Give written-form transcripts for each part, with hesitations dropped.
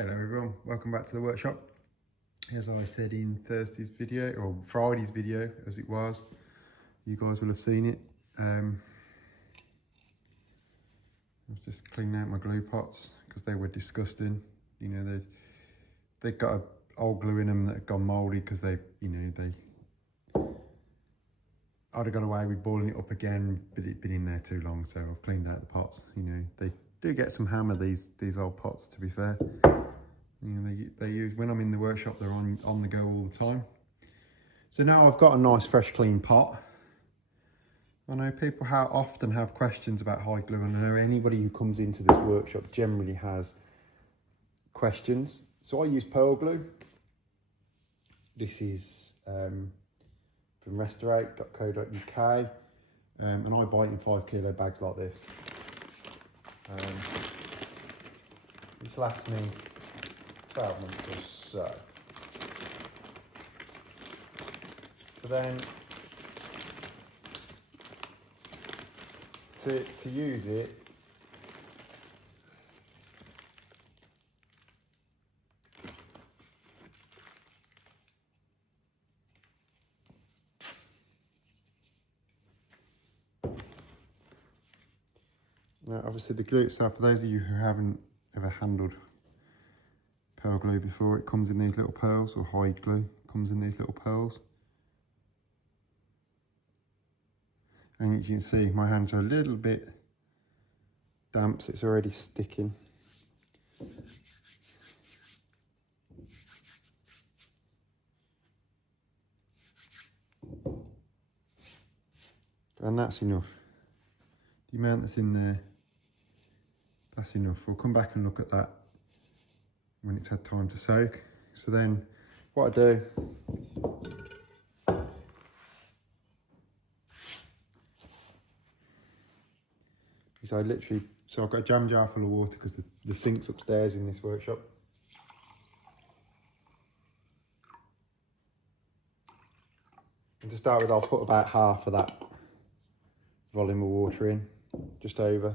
Hello everyone, welcome back to the workshop. As I said in Thursday's video, or Friday's video as it was, you guys will have seen it. I was just cleaning out my glue pots because they were disgusting. You know, they got a old glue in them that had gone mouldy because I'd have got away with boiling it up again, but it'd been in there too long, so I've cleaned out the pots. You know, they do get some hammer, these old pots, to be fair. You know, they use, when I'm in the workshop, they're on the go all the time. So now I've got a nice fresh clean pot. I know people often have questions about hide glue, and I know anybody who comes into this workshop generally has questions. So I use pearl glue. This is from restorate.co.uk, and I buy it in 5 kilo bags like this. This lasts me 12 months or so. So then, to use it, now obviously the glue itself, for those of you who haven't ever handled pearl glue before, it comes in these little pearls, or hide glue comes in these little pearls. And as you can see, my hands are a little bit damp, so it's already sticking. And that's enough. The amount that's in there, that's enough. We'll come back and look at that when it's had time to soak. So then what I do is I literally, so I've got a jam jar full of water because the sink's upstairs in this workshop. And to start with, I'll put about half of that volume of water in, just over,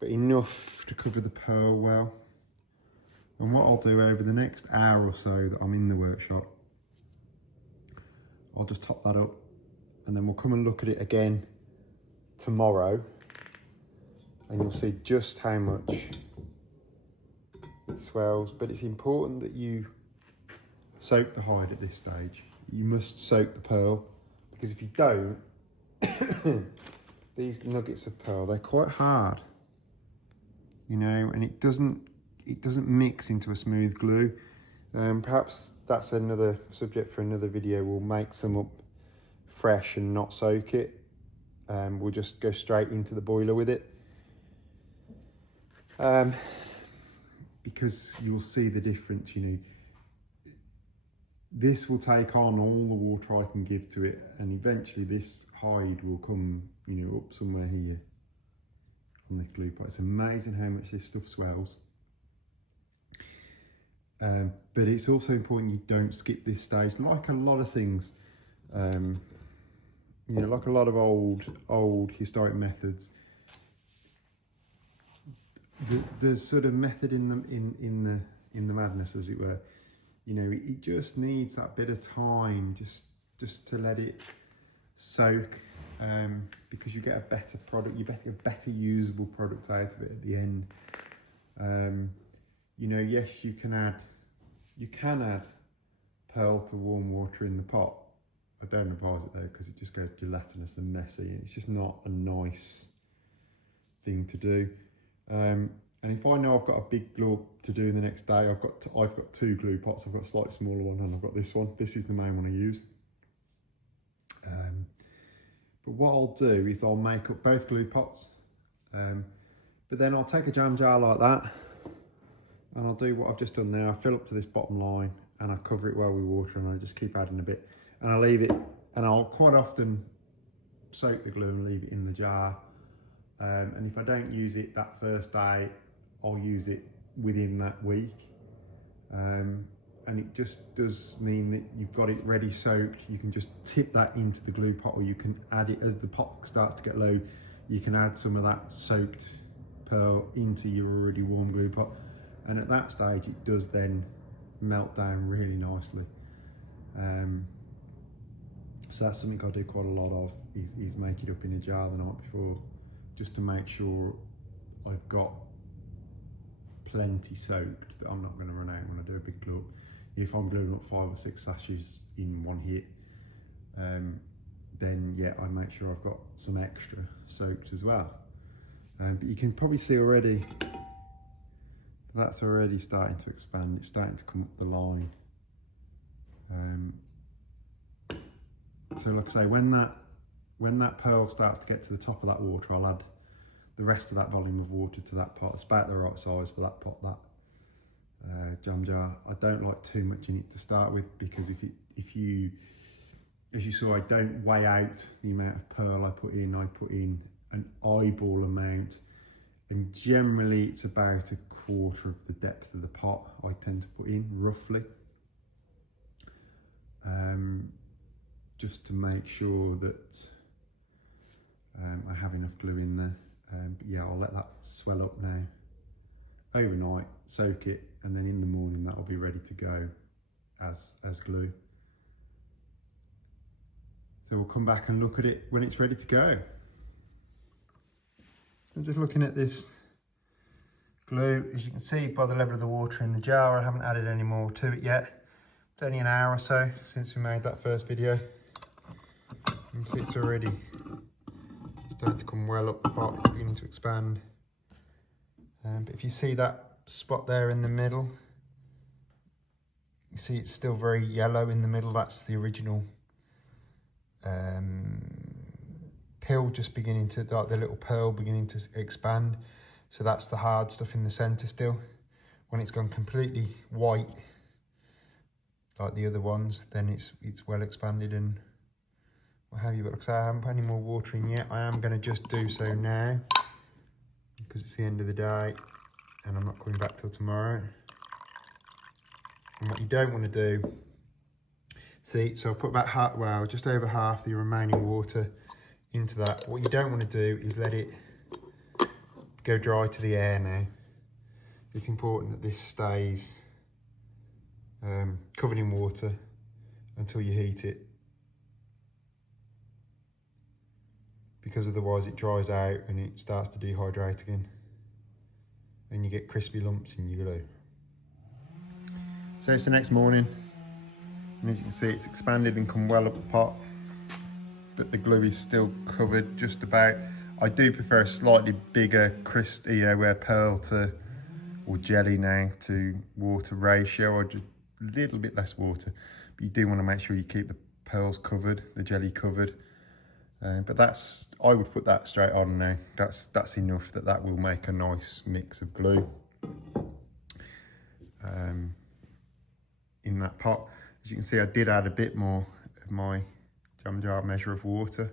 but enough to cover the pearl well. And what I'll do over the next hour or so that I'm in the workshop, I'll just top that up, and then we'll come and look at it again tomorrow, and you'll see just how much it swells. But it's important that you soak the hide at this stage. You must soak the pearl, because if you don't, these nuggets of pearl, they're quite hard, you know, and it doesn't mix into a smooth glue. Perhaps that's another subject for another video. We'll make some up fresh and not soak it. We'll just go straight into the boiler with it. Because you'll see the difference, you know. This will take on all the water I can give to it, and eventually this hide will come, you know, up somewhere here on the glue pot. It's amazing how much this stuff swells. But it's also important you don't skip this stage, like a lot of things. You know, like a lot of old historic methods. There's sort of method in them, in the madness, as it were. You know, it just needs that bit of time, just to let it soak, because you get a better product. You get a better usable product out of it at the end. You know, yes, you can add pearl to warm water in the pot. I don't advise it though, because it just goes gelatinous and messy. It's just not a nice thing to do. And if I know I've got a big glue to do the next day, I've got 2 glue pots. I've got a slightly smaller one, and I've got this one. This is the main one I use. But what I'll do is I'll make up both glue pots, but then I'll take a jam jar like that, and I'll do what I've just done now. I fill up to this bottom line, and I cover it well with water, and I just keep adding a bit, and I leave it, and I'll quite often soak the glue and leave it in the jar. And if I don't use it that first day, I'll use it within that week. And it just does mean that you've got it ready soaked. You can just tip that into the glue pot, or you can add it as the pot starts to get low. You can add some of that soaked pearl into your already warm glue pot. And at that stage it does then melt down really nicely. So that's something I do quite a lot of, is make it up in a jar the night before, just to make sure I've got plenty soaked, that I'm not going to run out when I do a big glue up. If I'm gluing up 5 or 6 sachets in one hit, then yeah, I make sure I've got some extra soaked as well. But you can probably see already, that's already starting to expand. It's starting to come up the line. So like I say, when that pearl starts to get to the top of that water, I'll add the rest of that volume of water to that pot. It's about the right size for that pot, that jam jar. I don't like too much in it to start with, because if you, as you saw, I don't weigh out the amount of pearl I put in. I put in an eyeball amount, and generally it's about 1/4 of the depth of the pot I tend to put in, roughly. Just to make sure that I have enough glue in there. But yeah, I'll let that swell up now overnight, soak it, and then in the morning that'll be ready to go as glue. So we'll come back and look at it when it's ready to go. I'm just looking at this glue. As you can see by the level of the water in the jar, I haven't added any more to it yet. It's only an hour or so since we made that first video. You can see it's already starting to come well up the pot. It's beginning to expand. But if you see that spot there in the middle, you see it's still very yellow in the middle. That's the original pill just beginning to, like the little pearl beginning to expand. So that's the hard stuff in the center still. When it's gone completely white, like the other ones, then it's well expanded and what have you. But like I say, I haven't put any more water in yet. I am going to just do so now because it's the end of the day and I'm not coming back till tomorrow. And what you don't want to do, see, so I've put about half, well, just over half the remaining water into that. What you don't want to do is let it go dry to the air now. It's important that this stays covered in water until you heat it, because otherwise it dries out and it starts to dehydrate again and you get crispy lumps in your glue. So it's the next morning, and as you can see it's expanded and come well up the pot, but the glue is still covered just about. I do prefer a slightly bigger where pearl to, or jelly now to water ratio, or just a little bit less water, but you do want to make sure you keep the pearls covered, the jelly covered. But that's, I would put that straight on now. That's enough. That will make a nice mix of glue in that pot. As you can see, I did add a bit more of my jam jar measure of water,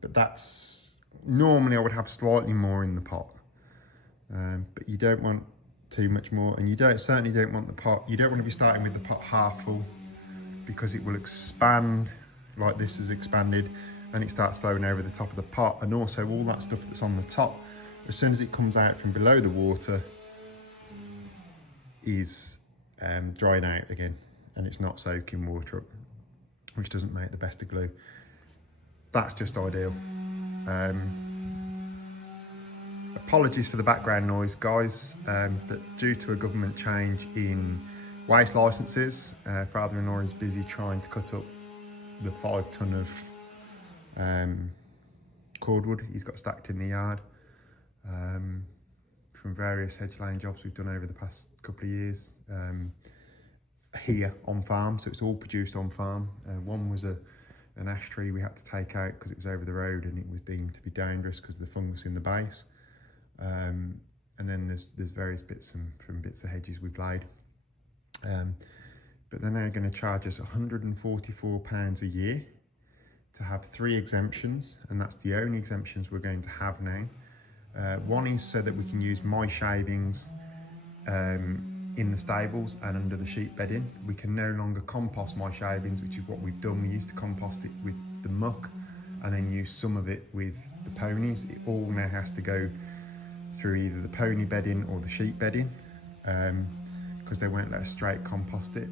but that's, normally I would have slightly more in the pot, but you don't want too much more, and you certainly don't want the pot, you don't want to be starting with the pot half full, because it will expand like this has expanded and it starts flowing over the top of the pot, and also all that stuff that's on the top, as soon as it comes out from below the water, is drying out again, and it's not soaking water up, which doesn't make the best of glue. That's just ideal. Apologies for the background noise, guys, but due to a government change in waste licences, father-in-law is busy trying to cut up the 5 tonne of cordwood he's got stacked in the yard from various hedge laying jobs we've done over the past couple of years here on farm. So it's all produced on farm. One was an ash tree we had to take out because it was over the road and it was deemed to be dangerous because of the fungus in the base. And then there's various bits from bits of hedges we've laid. But they're now going to charge us £144 a year to have 3 exemptions, and that's the only exemptions we're going to have now. One is so that we can use my shavings in the stables and under the sheep bedding. We can no longer compost my shavings, which is what we've done. We used to compost it with the muck and then use some of it with the ponies. It all now has to go through either the pony bedding or the sheep bedding, because they won't let us straight compost it.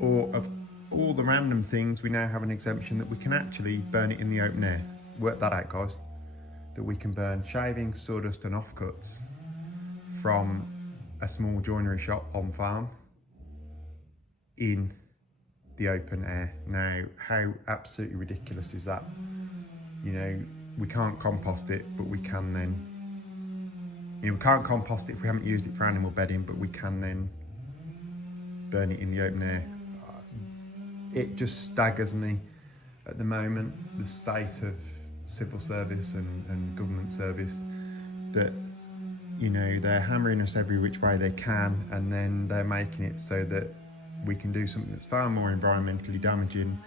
Or of all the random things, we now have an exemption that we can actually burn it in the open air. Work that out, guys. That we can burn shavings, sawdust and offcuts from a small joinery shop on farm in the open air. Now, how absolutely ridiculous is that? You know, we can't compost it, but we can then, we can't compost it if we haven't used it for animal bedding, but we can then burn it in the open air. It just staggers me at the moment, the state of civil service and government service, that, they're hammering us every which way they can, and then they're making it so that we can do something that's far more environmentally damaging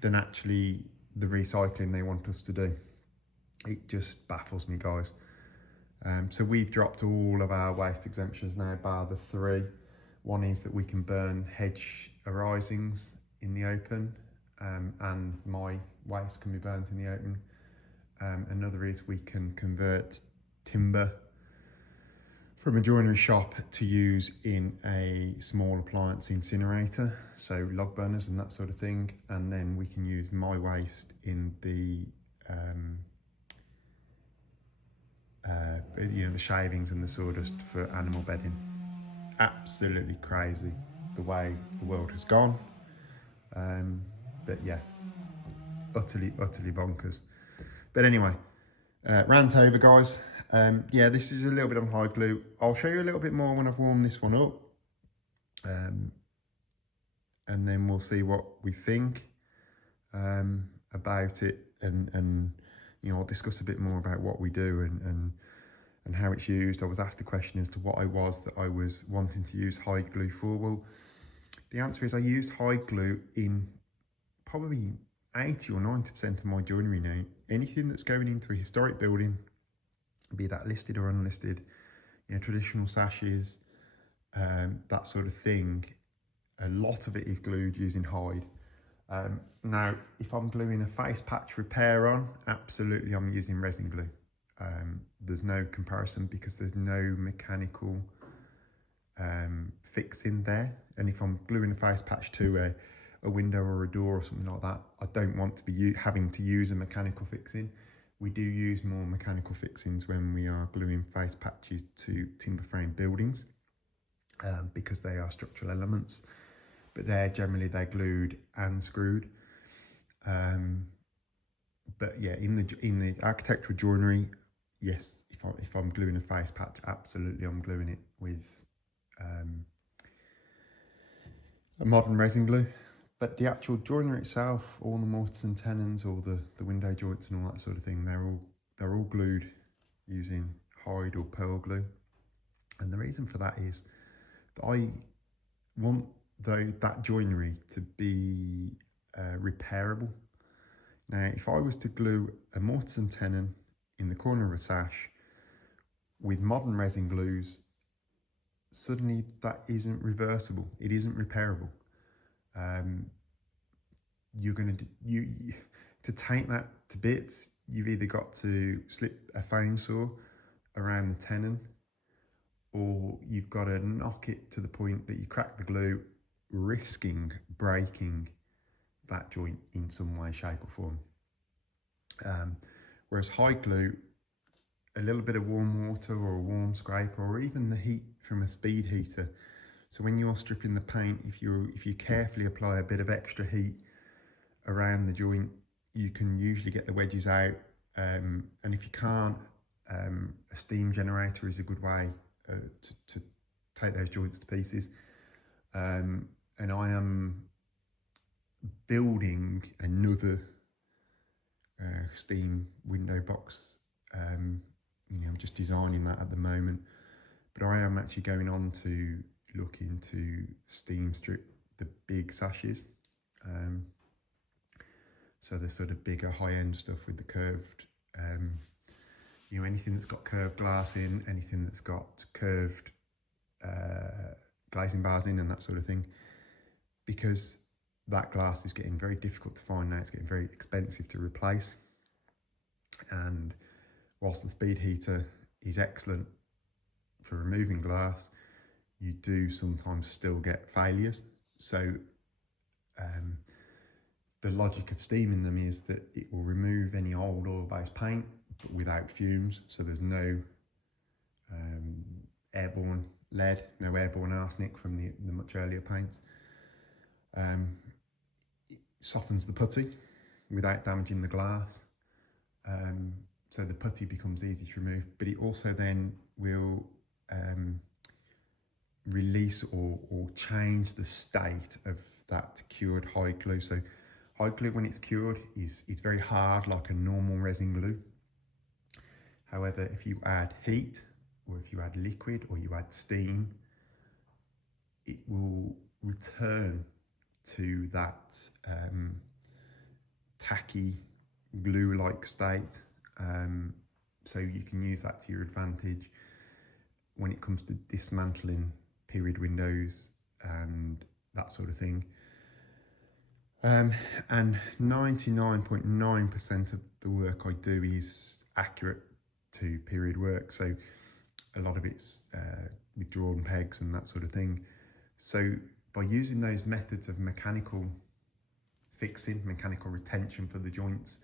than actually the recycling they want us to do. It just baffles me, guys. So we've dropped all of our waste exemptions now, bar the 3. One is that we can burn hedge arisings in the open, and my waste can be burnt in the open. Another is we can convert timber from a joinery shop to use in a small appliance incinerator, so log burners and that sort of thing, and then we can use my waste in the the shavings and the sawdust for animal bedding. Absolutely crazy the way the world has gone, but yeah, utterly bonkers. But anyway, rant over, guys. Yeah, this is a little bit on hide glue. I'll show you a little bit more when I've warmed this one up, and then we'll see what we think about it, and I'll discuss a bit more about what we do and how it's used. I was asked a question as to what I was wanting to use hide glue for. Well, the answer is I use hide glue in probably 80 or 90% of my joinery now. Anything that's going into a historic building, be that listed or unlisted, traditional sashes, that sort of thing, a lot of it is glued using hide. Now, if I'm gluing a face patch repair on, absolutely I'm using resin glue. There's no comparison because there's no mechanical fixing there. And if I'm gluing a face patch to a window or a door or something like that, I don't want to be having to use a mechanical fixing. We do use more mechanical fixings when we are gluing face patches to timber frame buildings, because they are structural elements, but they're glued and screwed. But yeah, in the architectural joinery, yes, if I'm gluing a face patch, absolutely I'm gluing it with a modern resin glue. But the actual joinery itself, all the mortise and tenons, all the window joints and all that sort of thing, they're all glued using hide or pearl glue. And the reason for that is that I want that joinery to be repairable. Now, if I was to glue a mortise and tenon in the corner of a sash with modern resin glues, suddenly that isn't reversible. It isn't repairable. You're going to take that to bits. You've either got to slip a phone saw around the tenon, or you've got to knock it to the point that you crack the glue, risking breaking that joint in some way, shape or form. Whereas hide glue, a little bit of warm water or a warm scraper, or even the heat from a speed heater. So when you're stripping the paint, if you carefully apply a bit of extra heat around the joint, you can usually get the wedges out. And if you can't, a steam generator is a good way to take those joints to pieces. And I am building another steam window box. I'm just designing that at the moment, but I am actually going on to look into steam strip the big sashes. So the sort of bigger high-end stuff with the curved, anything that's got curved glass in, anything that's got curved glazing bars in and that sort of thing, because that glass is getting very difficult to find now. It's getting very expensive to replace. And whilst the speed heater is excellent for removing glass, you do sometimes still get failures. So the logic of steaming them is that it will remove any old oil-based paint, but without fumes. So there's no airborne lead, no airborne arsenic from the much earlier paints. It softens the putty without damaging the glass. So the putty becomes easy to remove, but it also then will release or change the state of that cured hide glue. So hide glue, when it's cured, is very hard, like a normal resin glue. However, if you add heat, or if you add liquid, or you add steam, it will return to that tacky glue-like state. So you can use that to your advantage when it comes to dismantling period windows and that sort of thing. And 99.9% of the work I do is accurate to period work. So a lot of it's with drawn pegs and that sort of thing. So by using those methods of mechanical fixing, mechanical retention for the joints,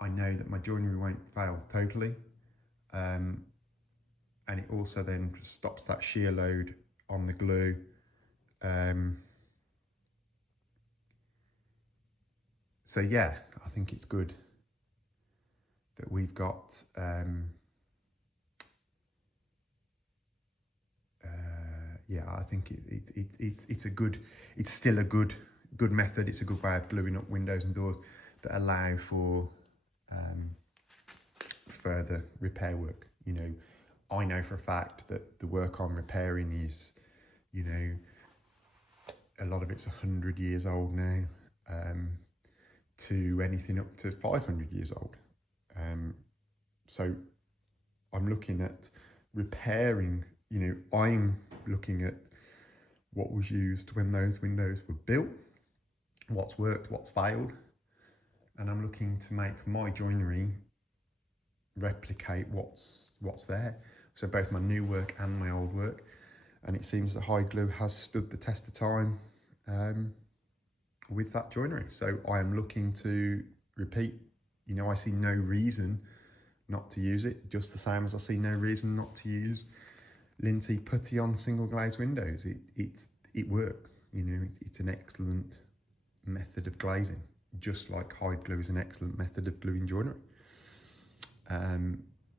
I know that my joinery won't fail totally. And it also then stops that shear load on the glue. So yeah, I think it's good that we've got yeah, I think it's still a good method. It's a good way of gluing up windows and doors that allow for further repair work. You know, I know for a fact that the work I'm repairing is, you know, a lot of it's 100 years old now, to anything up to 500 years old. So I'm looking at repairing, you know, I'm looking at what was used when those windows were built, what's worked, what's failed, and I'm looking to make my joinery replicate what's there. So both my new work and my old work, and it seems that hide glue has stood the test of time with that joinery. So I am looking to repeat. You know, I see no reason not to use it, just the same as I see no reason not to use Lindsay putty on single glazed windows. It works. You know, it's an excellent method of glazing, just like hide glue is an excellent method of gluing joinery.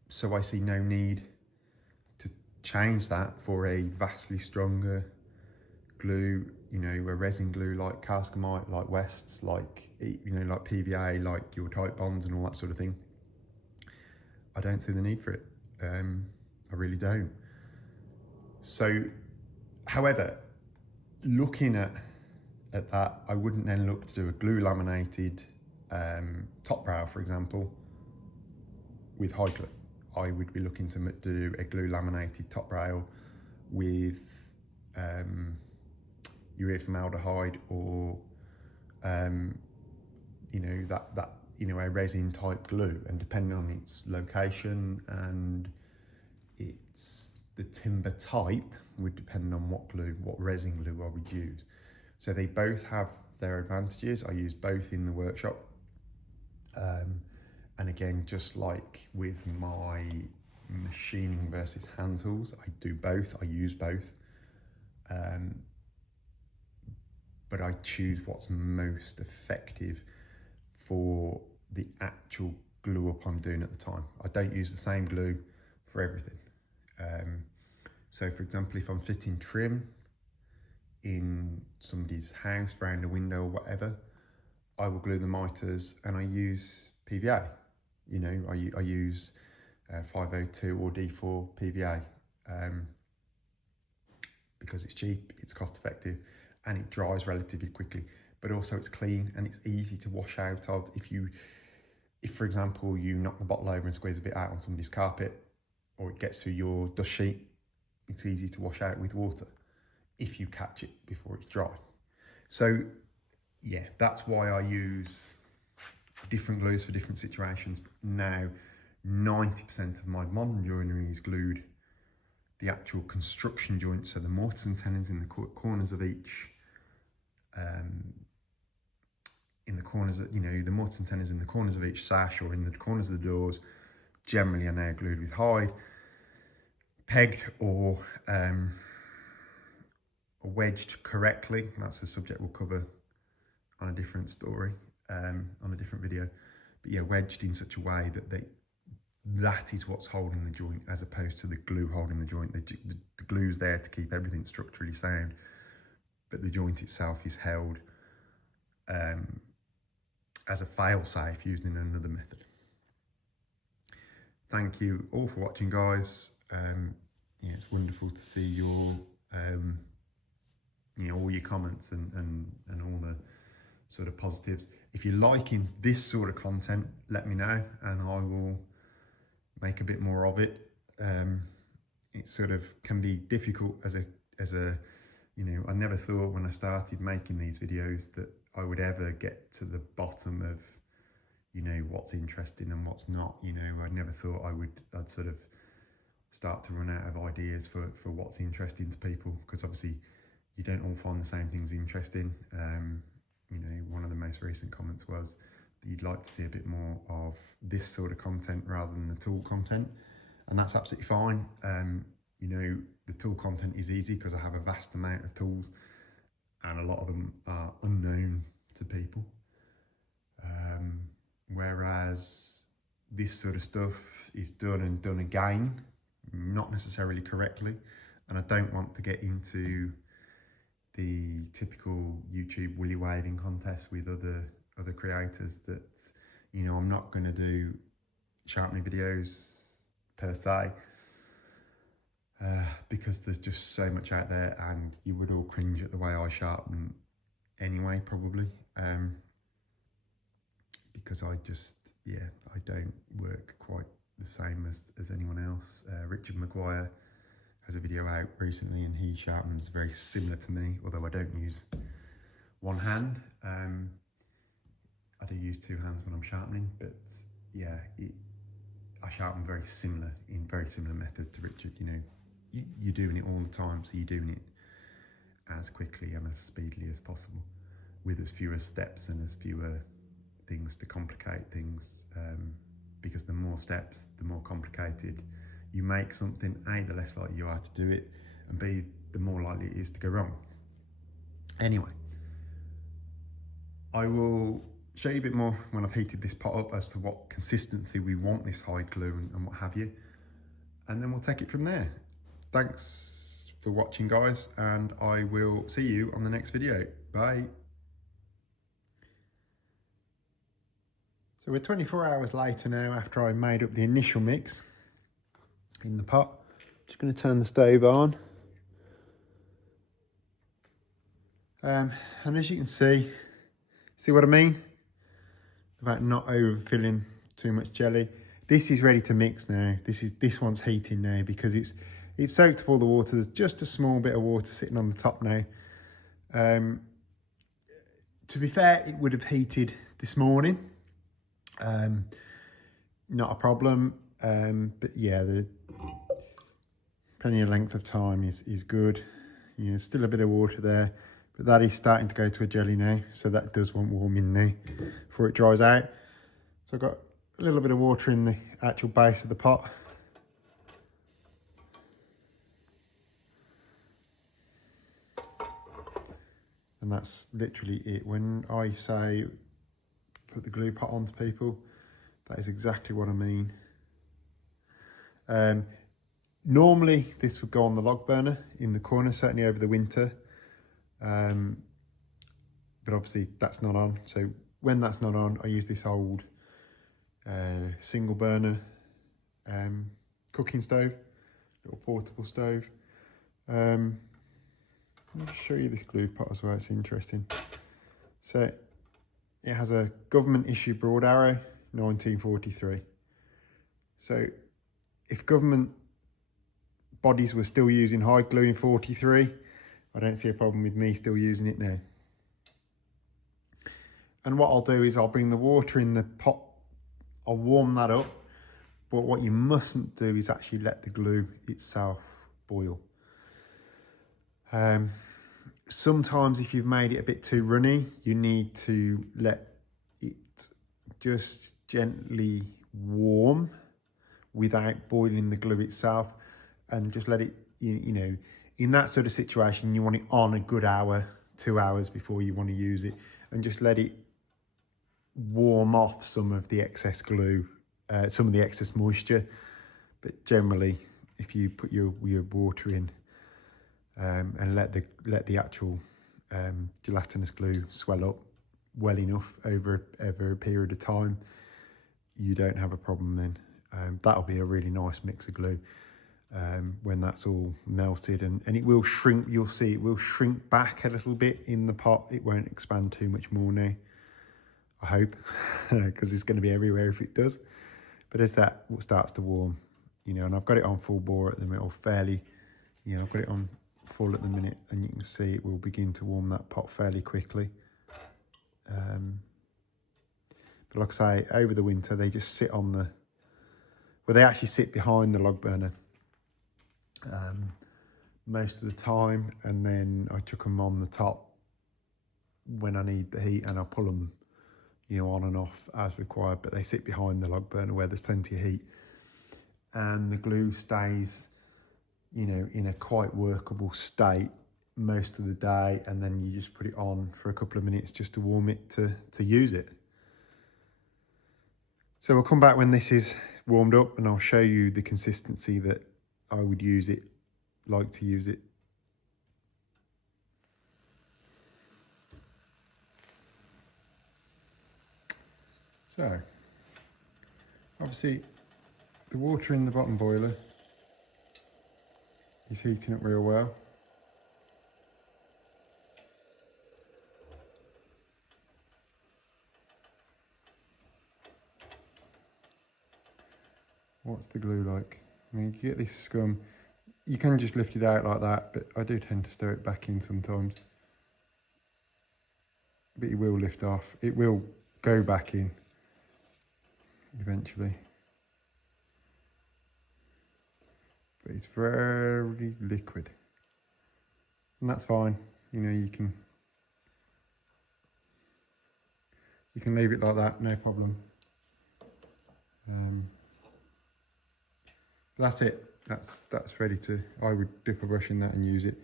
So I see no need to change that for a vastly stronger glue, you know, a resin glue like Cascamite, like West's, like, you know, like PVA, like your Type Bonds and all that sort of thing. I don't see the need for it. I really don't. So, however, looking at that, I wouldn't then look to do a glue laminated top rail, for example, with hide glue. I would be looking to do a glue laminated top rail with urea formaldehyde or you know, that you know, a resin type glue, and depending on its location and its the timber type would depend on what resin glue I would use. So they both have their advantages. I use both in the workshop. And again, just like with my machining versus hand tools, I do both, I use both. But I choose what's most effective for the actual glue up I'm doing at the time. I don't use the same glue for everything. So for example, if I'm fitting trim in somebody's house, around a window or whatever, I will glue the miters and I use PVA. You know, I use 502 or D4 PVA because it's cheap, it's cost effective, and it dries relatively quickly. But also it's clean and it's easy to wash out of. If for example, you knock the bottle over and squeeze a bit out on somebody's carpet, or it gets through your dust sheet, it's easy to wash out with water if you catch it before it's dry. So yeah, that's why I use different glues for different situations. Now 90% of my modern joinery is glued the actual construction joints, so the mortise and tenons in the corners of each, in the corners of, the mortise and tenons in the corners of each sash or in the corners of the doors generally are now glued with hide, pegged or wedged correctly. That's a subject we'll cover on a different story, on a different video. But yeah, wedged in such a way that that is what's holding the joint, as opposed to the glue holding the joint. The glue's there to keep everything structurally sound, but the joint itself is held as a fail-safe used in another method. Thank you all for watching, guys. Yeah, it's wonderful to see your all your comments and all the sort of positives. If you're liking this sort of content, let me know and I will make a bit more of it. It sort of can be difficult as a I never thought when I started making these videos that I would ever get to the bottom of what's interesting and what's not. I never thought I'd sort of start to run out of ideas for what's interesting to people, because obviously you don't all find the same things interesting. One of the most recent comments was that you'd like to see a bit more of this sort of content rather than the tool content, and that's absolutely fine. The tool content is easy because I have a vast amount of tools and a lot of them are unknown to people, whereas this sort of stuff is done and done again, not necessarily correctly, and I don't want to get into the typical YouTube willy waving contest with other creators that I'm not going to do sharpening videos per se, because there's just so much out there and you would all cringe at the way I sharpen anyway, probably, because I don't work quite the same as anyone else. Richard Maguire has a video out recently and he sharpens very similar to me, although I don't use one hand. I do use two hands when I'm sharpening, but yeah, I sharpen in very similar method to Richard. You're doing it all the time, so you're doing it as quickly and as speedily as possible, with as fewer steps and as fewer things to complicate things, because the more steps, the more complicated you make something. A, the less likely you are to do it, and B, the more likely it is to go wrong. Anyway, I will show you a bit more when I've heated this pot up as to what consistency we want this hide glue and what have you, and then we'll take it from there. Thanks for watching, guys, and I will see you on the next video. Bye. So we're 24 hours later now after I made up the initial mix in the pot. Just going to turn the stove on. And as you can see what I mean about not overfilling too much jelly. This is ready to mix now. This one's heating now because it's soaked up all the water. There's just a small bit of water sitting on the top now. To be fair, it would have heated this morning. Not a problem. But yeah, plenty of length of time is good. Still a bit of water there, but that is starting to go to a jelly now, so that does want warming now before it dries out. So I've got a little bit of water in the actual base of the pot. And that's literally it. When I say put the glue pot onto people, that is exactly what I mean. Normally this would go on the log burner in the corner, certainly over the winter, but obviously that's not on. So when that's not on, I use this old single burner cooking stove, little portable stove. Let me just show you this glue pot as well, it's interesting. So it has a government issue broad arrow, 1943. So if government bodies were still using hide glue in 43, I don't see a problem with me still using it now. And what I'll do is I'll bring the water in the pot, I'll warm that up, but what you mustn't do is actually let the glue itself boil. Sometimes if you've made it a bit too runny, you need to let it just gently warm without boiling the glue itself, and just let it, you know, in that sort of situation, you want it on a good hour, 2 hours before you want to use it, and just let it warm off some of the excess glue, some of the excess moisture. But generally, if you put your water in and let the actual gelatinous glue swell up well enough over a period of time, you don't have a problem then. That'll be a really nice mix of glue when that's all melted, and it will shrink. You'll see it will shrink back a little bit in the pot. It won't expand too much more now, I hope, because it's going to be everywhere if it does. But as that starts to warm, you know, and I've got it on full bore at the minute, or fairly, you know, I've got it on full at the minute, and you can see it will begin to warm that pot fairly quickly. But like I say, over the winter they just sit on the, well, they actually sit behind the log burner most of the time, and then I chuck them on the top when I need the heat, and I'll pull them, you know, on and off as required, but they sit behind the log burner where there's plenty of heat, and the glue stays, you know, in a quite workable state most of the day, and then you just put it on for a couple of minutes just to warm it to use it. So we'll come back when this is warmed up, and I'll show you the consistency that I would like to use it. So, obviously, the water in the bottom boiler is heating up real well. What's the glue like? I mean, you get this scum. You can just lift it out like that, but I do tend to stir it back in sometimes. But it will lift off. It will go back in eventually. But it's very liquid. And that's fine. You know, you can leave it like that, no problem. That's it. That's ready to, I would dip a brush in that and use it.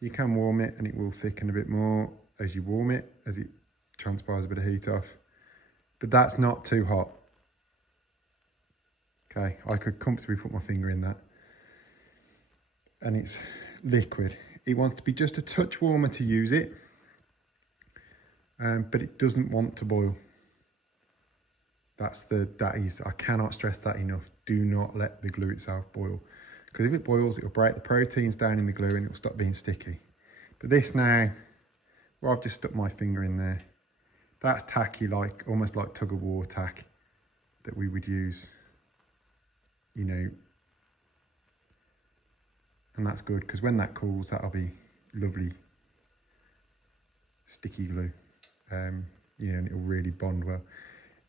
You can warm it, and it will thicken a bit more as you warm it, as it transpires a bit of heat off. But that's not too hot. Okay, I could comfortably put my finger in that. And it's liquid. It wants to be just a touch warmer to use it, but it doesn't want to boil. I cannot stress that enough. Do not let the glue itself boil, because if it boils, it'll break the proteins down in the glue and it'll stop being sticky. But this now, well, I've just stuck my finger in there. That's tacky, like almost like tug of war tack that we would use, you know. And that's good, because when that cools, that'll be lovely sticky glue. You know, and it'll really bond well.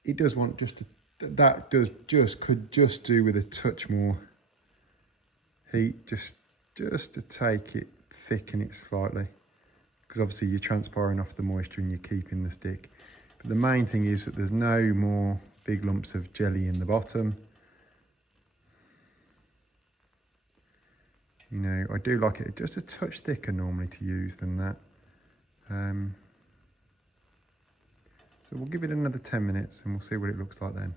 It does want could just do with a touch more heat, just to take it, thicken it slightly, because obviously you're transpiring off the moisture and you're keeping the stick. But the main thing is that there's no more big lumps of jelly in the bottom. You know, I do like it just a touch thicker normally to use than that. So we'll give it another 10 minutes and we'll see what it looks like then.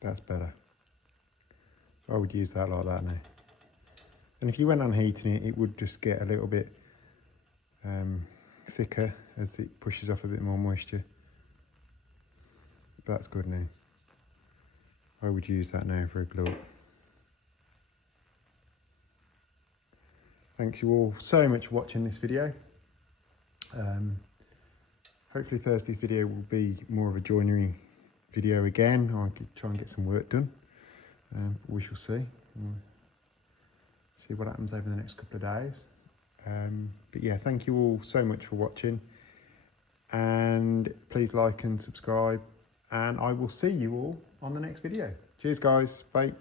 That's better. So I would use that like that now. And if you went on heating it, it would just get a little bit thicker as it pushes off a bit more moisture. But that's good now. I would use that now for a glue up. Thanks you all so much for watching this video. Hopefully Thursday's video will be more of a joinery video again. I could try and get some work done. We shall see. See what happens over the next couple of days. But yeah, thank you all so much for watching. And please like and subscribe. And I will see you all on the next video. Cheers guys, bye.